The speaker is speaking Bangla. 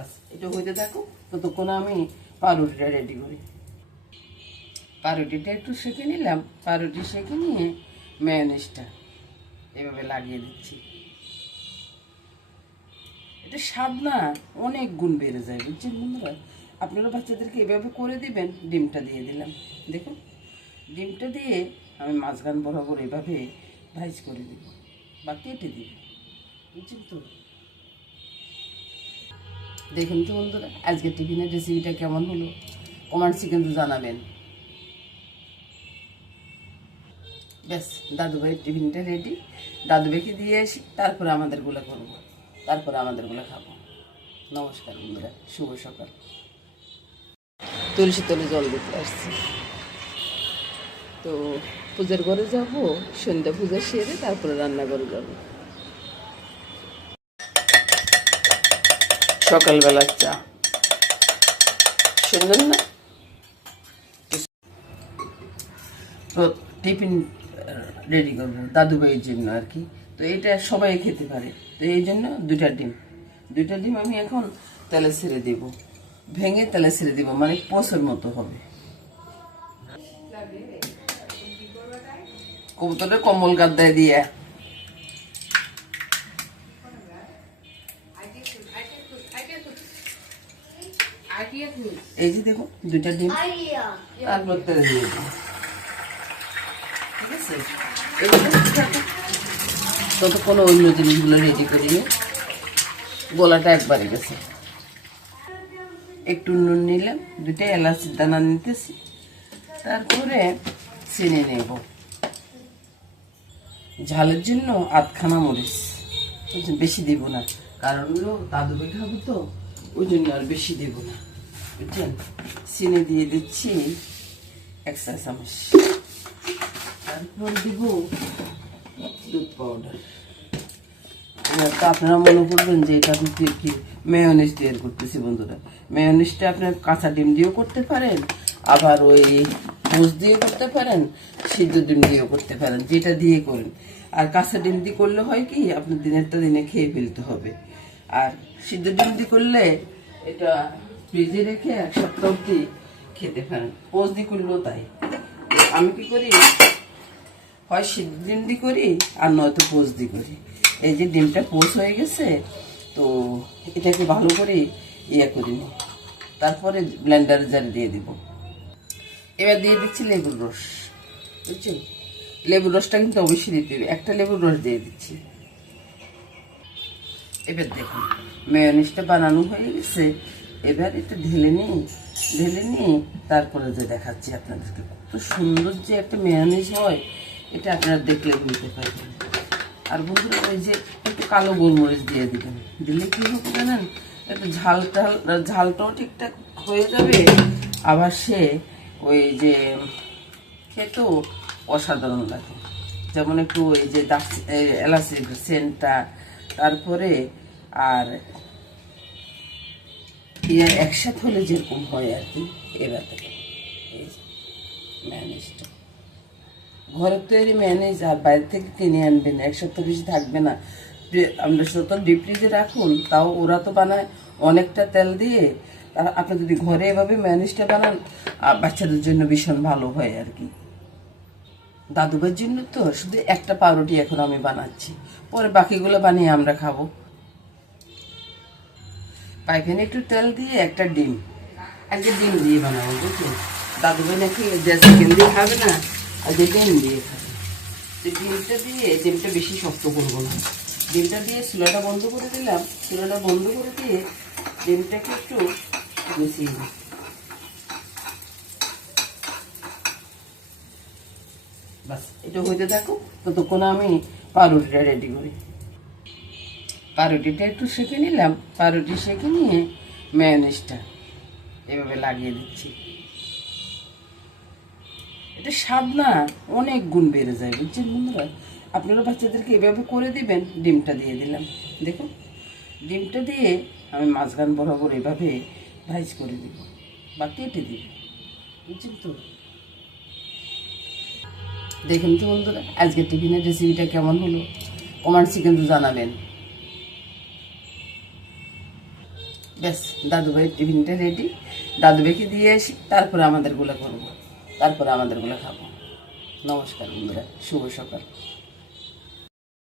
বাস এটা হইতে থাকুক, ততক্ষণ আমি পাউরুটিটা রেডি করি। পাউরুটিটা একটু সেঁকে নিলাম, পাউরুটি সেঁকে নিয়ে মেয়োনিজটা এভাবে লাগিয়ে দিচ্ছি। এটা স্বাদ না অনেক গুণ বেড়ে যায়, বুঝছেন বন্ধুরা? আপনারা বাচ্চাদেরকে এভাবে করে দিবেন। ডিমটা দিয়ে দিলাম, দেখুন ডিমটা দিয়ে আমি মাঝখান বরাবর এভাবে ভাইজ করে দিব বা কেটে দিব, বুঝছেন তো? দেখুন তো বন্ধুরা, আজকে টিফিনের রেসিপিটা কেমন হলো কমেন্টসে কিন্তু জানাবেন। ব্যাস, দাদুভাইয়ের টিফিনটা রেডি। দাদুভাইকে দিয়ে আসি, তারপরে আমাদেরগুলো করবো, তারপরে আমাদেরগুলো খাবো। নমস্কার বন্ধুরা, শুভ সকাল। তুলসী তলে জল দিতে আসছি, তো পূজার ঘরে যাব, সন্ধ্যা পূজা সেরে তারপরে রান্নাঘরে যাব। সকালবেলার চা সুন্দর না? তো টিফিন রেডি করবো দাদুভাইয়ের জন্য আর কি। তো এটা সবাই খেতে পারে, তো এই জন্য দুইটা ডিম আমি এখন তেলে ছেড়ে দেব, ভেঙে তেলে ছেড়ে দেবো, মানে পোষের মতো হবে। কবুতরে কম্বল গাদ্দায় দিয়ে এই যে দেখো দুইটা ডিম, তারপর তেলে দিয়ে দেবো, ঠিক আছে? ততক্ষণ অন্য জিনিসগুলো রেডি করি। গোলাটা একবারে গেছে, একটু নুন নিলাম, দুটো এলাচির দানা নিতেছি, তারপরে চিনি নেব, ঝালের জন্য আধখানা মরিচ, বেশি দেব না, কারণ হলো দাদুকে খাবো তো, ওই জন্য আর বেশি দেব না, বুঝছেন? চিনি দিয়ে দিচ্ছি 1 চা চামচ, তারপর দিব দুধ পাউডার। তো আপনারা মনে করবেন যে এটা কি মেয়োনিজ দিয়ে করতেছি। বন্ধুরা, মেয়োনিজটা আপনার কাঁচা ডিম দিয়েও করতে পারেন, আবার ওই পোস্ট দিয়ে করতে পারেন, সিদ্ধ ডিম দিয়েও করতে পারেন, যেটা দিয়ে করেন। আর কাঁচা ডিম দিয়ে করলে হয় কি, আপনার দিনেরটা দিনে খেয়ে ফেলতে হবে। আর সিদ্ধ ডিম দিয়ে করলে এটা ফ্রিজে রেখে 1 সপ্তাহ অবধি খেতে পারেন। পোস্ট দিয়ে করলেও তাই। আমি কি করি, হয় সিদ্ধ ডিম দিয়ে করি আর নয়তো পোস্ট দিয়ে করি। এই যে ডিমটা পোস্ট হয়ে গেছে, তো এটাকে ভালো করে করে নিই, তারপরে ব্লেন্ডারে জারে দিয়ে দিব। এবার দিয়ে দিচ্ছি লেবুর রস, বুঝছেন? লেবুর রসটা কিন্তু অবশ্যই দিতে হবে, একটা লেবুর রস দিয়ে দিচ্ছি। এবার দেখুন মেয়োনিজটা বানানো হয়ে গেছে, এবার এটা ঢেলে নিই, তারপরে যে দেখাচ্ছি আপনাদেরকে কত সুন্দর যে একটা মেয়োনিজ হয়, এটা আপনারা দেখলে বুঝতে পারবেন। আর বন্ধুরা, ওই যে একটু কালো গোলমরিচ দিয়ে দিবেন, দিলে কি হবে জানেন, একটু ঝালটাও ঠিকঠাক হয়ে যাবে, আবার সে ওই যে খেতেও অসাধারণ লাগে। যেমন একটু ওই যে এলাচির সেন্টটা, তারপরে আর একসাথে হলে যেরকম হয় আর কি। এবার দেখেন এই যে ম্যানেজটা, ঘরের তৈরি ম্যানেজ আর বাইরে থেকে কিনে আনবেন, 1 সপ্তাহ বেশি থাকবে না। আমরা যত ডিপ ফ্রিজে রাখুন, তাও ওরা তো বানায় অনেকটা তেল দিয়ে। আর আপনি যদি ঘরে এভাবে ম্যানেজটা বানান, বাচ্চাদের জন্য ভীষণ ভালো হয় আর কি। দাদুভাইয়ের জন্য তো শুধু একটা পাউরুটি এখন আমি বানাচ্ছি, পরে বাকিগুলো বানিয়ে আমরা খাবো। পাইখানে একটু তেল দিয়ে একটা ডিম, আজকে ডিম দিয়ে বানাবো, বুঝলেন? দাদুভাই নাকি চিকেন দিয়ে খাবে না, আজকে ডিম দিয়ে খাবে। ডিমটা বেশি শক্ত করবো না, ডিমটা দিয়ে চুলাটা বন্ধ করে দিলাম, চুলাটা বন্ধ করে দিয়ে ডিমটাকে একটু মিশিয়ে দিই। বাস এটা হইতে থাকুক, ততক্ষণ আমি পাউরুটিটা রেডি করি। পাউরুটিটা একটু সেঁকে নিলাম, পাউরুটি সেঁকে নিয়ে মেয়োনিজটা এভাবে লাগিয়ে দিচ্ছি। এটা স্বাদ না অনেক গুণ বেড়ে যায়, বুঝছেন বন্ধুরা? আপনারা বাচ্চাদেরকে এভাবে করে দিবেন। ডিমটা দিয়ে দিলাম, দেখুন ডিমটা দিয়ে আমি মাঝখান বরাবর এভাবে ভাইজ করে দিব বা কেটে দিব, বুঝছেন তো? দেখুন তো বন্ধুরা, আজকে টিফিনের রেসিপিটা কেমন হলো কমেন্টসে কিন্তু জানাবেন। ব্যাস, দাদুভাইয়ের টিফিনটা রেডি, দাদুভাইকে দিয়ে আসি, তারপরে আমাদেরগুলো করবো, তারপরে আমাদেরগুলো খাবো। নমস্কার বন্ধুরা, শুভ সকাল।